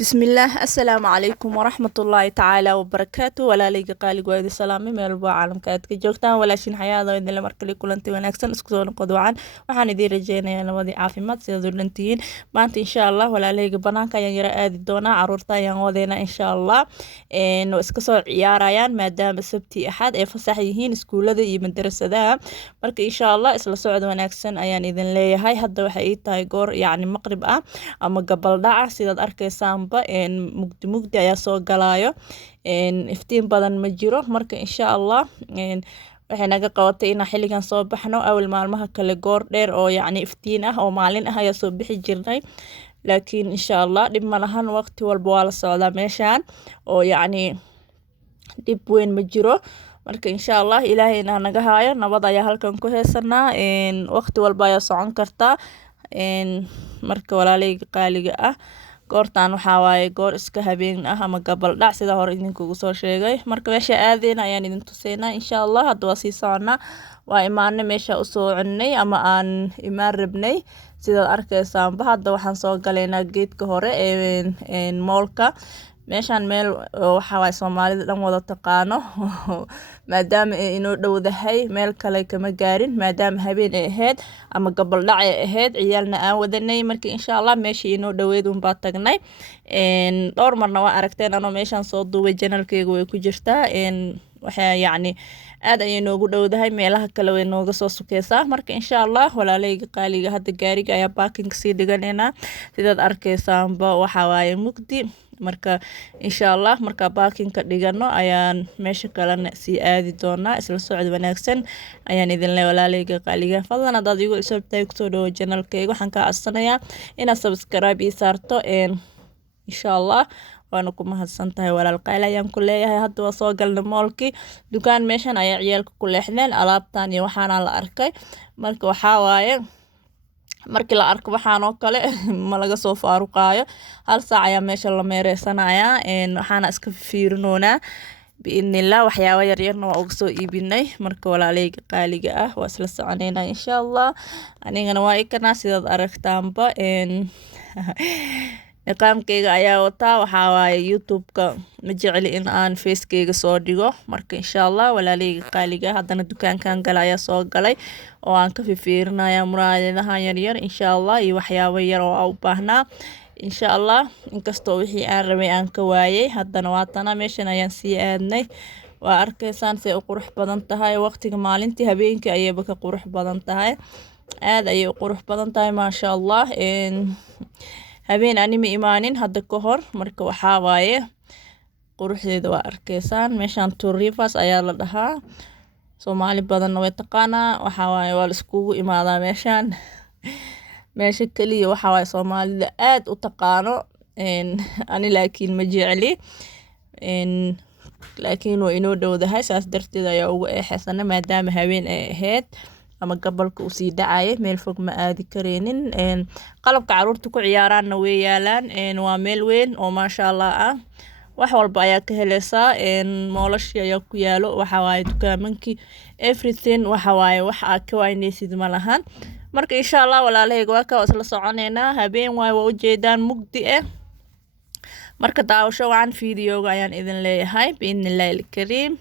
bismillaah assalaamu calaykum waraxmatullaahi tacaala wabarakaatu walaalayga qaaliga waa idin salaamay meel walbo caalamka aad ka joogtaan walaashin xayaado idinle markale kulanti wanaagsan isku soo noqod wacan waxaan idiin rajeynayaa nabadii caafimaad sidaad u dhantihiin maanta insha allah walaalayga banaanka ayaan yara aadi doonaa caruurta ayaan wadeena insha allah oo iska soo ciyaarayaan maadaama sabti axad ay fasax yihiin iskuulada iyo madarasadaha marka insha allah isla socod wanaagsan ayaan idin leeyahay hadda waxay ii tahay goor yacni maqrib ah ama gabaldhaca sidaad arkaysaan mugdi ayaa soo galaayo iftiin badan ma jiro marka insha allah waxay naga qabatay inaan xilligan soo baxno awal maalmaha kale goor dheer oo yacni iftiin ah oo maalin ah ayaa soo bixi jirnay laakiin insha allah dhib ma lahan waqti walba waa la socdaa meeshaan oo yacni dhib weyn ma jiro marka insha allah ilaahayna naga haayo nabad ayaa halkan ku heesanaa waqti walba ayaa socon kartaa marka walaalayga qaaliga ah goortaan waxaa waaye goor iska habeen ah ama gabaldhac sida hore idinkugu soo sheegay marka meesha aadeyna ayaan idin tuseynaa insha allah hadda waa sii soconaa waa imaane meesha u soconay ama aan imaan rabnay sidaad arkaysaanba hadda waxaan soo galaynaa geedka hore moolka meeshaan meel waxa waaye soomaalida dhan wada taqaano maadaama ay inoo dhowdahay meel kale kama gaarin maadaama habeen ay ahayd ama gabaldhac ay ahayd ciyaalna aan wadanay marka insha allah meeshii inoo dhoweyd unbaa tagnay dhowr marna waa aragteen anoo meeshaan soo duubay janalkeyga way ku jirtaa waxaa yacni aad ayay noogu dhowdahay meelaha kale way nooga soo sukeysaa marka insha allah walaalayga qaaliga hadda gaariga ayaa baakinka sii dhiganaynaa sidaad arkaysaanba waxaa waaye mugdi marka insha allah marka baakinka dhigano ayaan meesha kalena sii aadi doonaa isla socod wanaagsan ayaan idinle walaalayga qaaliga fadlan haddaad igu isabtahay kusoo dhawo janalkeyga waxaan kaa codsanayaa inaad subscribe ii saarto insha allah waana ku mahadsan tahay walaal qayl ayaan ku leeyahay hadda waa soo galna moolkii dukaan meeshan ayaa ciyaalka ku leexdeen alaabtan iyo waxaana la arkay marka waxaa waaye markii la arko waxaan oo kale ma laga soo faaruqaayo hal saac ayaa meesha la meereysanayaa waxaana iska fiirinoonaa biidnillah waxyaabo yaryarna waa uga soo iibinay marka walaalayga qaaliga ah waa isla soconeynaa insha allah anigana waa ikanaa sidaad aragtaanba niqaamkeyga ayaa wataa waxaa waaye youtube-ka ma jecli in aan facekeyga soo dhigo marka insha allah walaalayga qaaliga haddana dukaankan gala ayaa soo galay oo aan ka fifiirinaya muraayadahan yaryar insha allah iyo waxyaabo yar oo aan u baahnaa insha allah inkastoo wixii aan rabay aan ka waayay haddana waatana meeshan ayaan sii aadnay waa arkaysaan say u qurux badan tahay waqtiga maalintii habeenkii ayayba ka qurux badan tahay aad ayay u qurux badan tahay maasha allah habeen anima imaanin hadda ka hor marka waxaa waaye quruxdeeda waa arkaysaan meeshaan Two Rivers ayaa la dhahaa soomaali badanna way taqaanaa waxaa waaye waa la iskugu imaadaa meeshaan meesha keliya waxaa waaye soomaalida aad u taqaano ani laakiin ma jecli laakiin waa inoo dhowdahay saas darteed ayaa ugu eexeysana maadaama habeen ay ahayd ama gabalka uu sii dhacay meel fog ma aadi kareenin qalabka caruurta ku ciyaaraanna way yaalaan waa meel weyn oo maasha allah ah wax walba ayaa ka helaysaa moolashii ayaa ku yaalo waxa waaye dukaamankii everything waxa waaye wax aad ka waynaysid ma lahan marka insha allah walaalahayga waa ka isla soconeynaa habeen waaye waa ujeedaan mugdi marka daawasho wacan fiidiyooga ayaan idin leeyahay biidnillaahi alkariim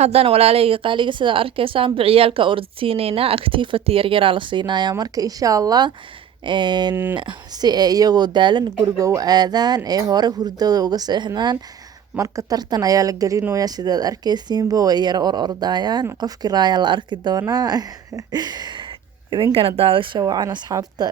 haddana walaalayga qaaliga sida arkaysaan ciyaalka ordsiinayna activity yaryaraa la siinayaa marka insha Allah si ay iyagoo daalan guriga u aadaan ee hore hurdada uga seexdaan marka tartan ayaa la gelinayaa sidaad arkaysiinba way yara ordayaan qofkii raaya la arki doonaa idinkana daawasho wacan asxaabta.